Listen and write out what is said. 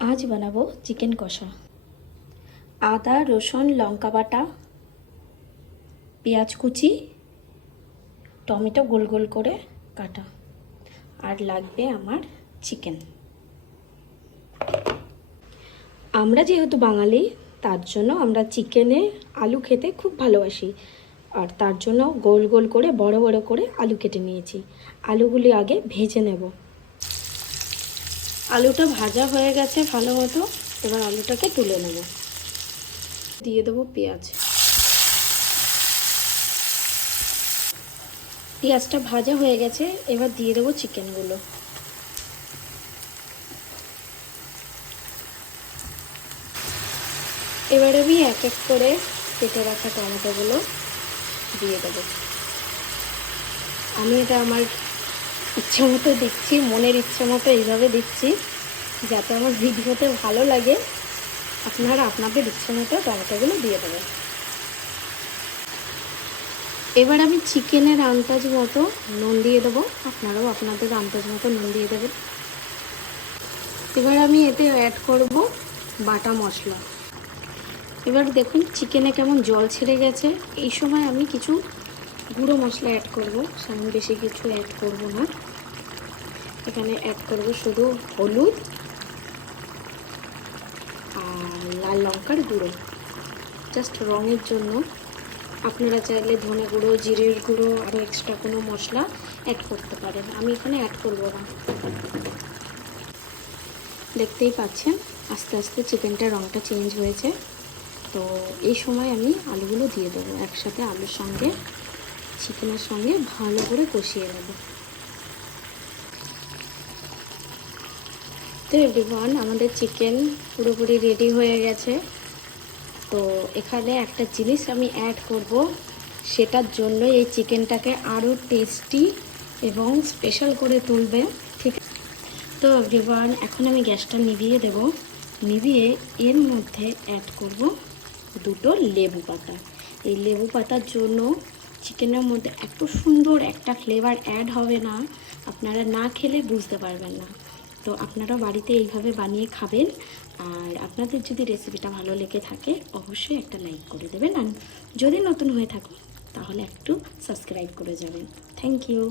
आज बनाबो चिकेन कषा। आदा रसुन लंका बाटा पेঁয়াজ कुचि टमेटो गोल गोल करे काटा और लागबे आमार चिकेन। आमरा जेहेतु बांगाली तार जोन्नो आमरा चिकेने आलू खेते खूब भालोबासी और तार जोन्नो गोल गोल करे बड़ बड़ करे आलू केटे निয়েছি। आलूगुली आगे भेजे नेब। आलूटा भाजा হয়ে গেছে ভালো মতো। এবার আলুটাকে তুলে নেব। দিয়ে দেব পেঁয়াজ। পেঁয়াজটা ভাজা হয়ে গেছে, এবার দিয়ে দেব চিকেনগুলো। এবার আমি এক এক করে কেটে রাখা টমেটোগুলো দিয়ে দেব। আমি এটা আমার ইচ্ছা মতো দিচ্ছি, মনের ইচ্ছা মতো এইভাবে দিচ্ছি যাতে আমার ভিডিওতে ভালো লাগে। আপনারা আপনাদের ইচ্ছা মতো টমেটোগুলো দিয়ে দেবেন। এবার আমি চিকেনের আন্দাজ মতো নুন দিয়ে দেবো, আপনারাও আপনাদের আন্দাজ মতো নুন দিয়ে দেবেন। এবার আমি এতে অ্যাড করব বাটা মশলা। এবার দেখুন চিকেনে কেমন জল ছেড়ে গেছে। এই সময় আমি কিছু গুঁড়ো মশলা অ্যাড করব, আমি বেশি কিছু অ্যাড করব না। এখানে অ্যাড করব শুধু হলুদ আর লাল লঙ্কার গুঁড়ো, জাস্ট রঙের জন্য। আপনারা চাইলে ধনে গুঁড়ো জিরের গুঁড়ো আরও এক্সট্রা কোনো মশলা অ্যাড করতে পারেন, আমি এখানে অ্যাড করব না। দেখতেই পাচ্ছেন আস্তে আস্তে চিকেনটার রঙটা চেঞ্জ হয়েছে। তো এই সময় আমি আলুগুলো দিয়ে দেবো একসাথে, আলুর সঙ্গে চিকেনের সঙ্গে ভালো করে কষিয়ে নেব। তো এভরিওয়ান, আমাদের চিকেন পুরোপুরি রেডি হয়ে গেছে। তো এখানে একটা জিনিস আমি অ্যাড করব, সেটার জন্য এই চিকেনটাকে আরও টেস্টি এবং স্পেশাল করে তুলবে। ঠিক তো এভরিওয়ান, এখন আমি গ্যাসটা নিভিয়ে দেব। নিভিয়ে এর মধ্যে অ্যাড করব দুটো লেবু পাতা। এই লেবু পাতার জন্য চিকেনের মধ্যে এত সুন্দর একটা ফ্লেভার অ্যাড হবে না, আপনারা না খেলে বুঝতে পারবেন না। তো আপনারা বাড়িতে এইভাবে বানিয়ে খাবেন। আর আপনাদের যদি রেসিপিটা ভালো লেগে থাকে অবশ্যই একটা লাইক করে দেবেন, আর যদি নতুন হয়ে থাকুন তাহলে একটু সাবস্ক্রাইব করে যাবেন। Thank you.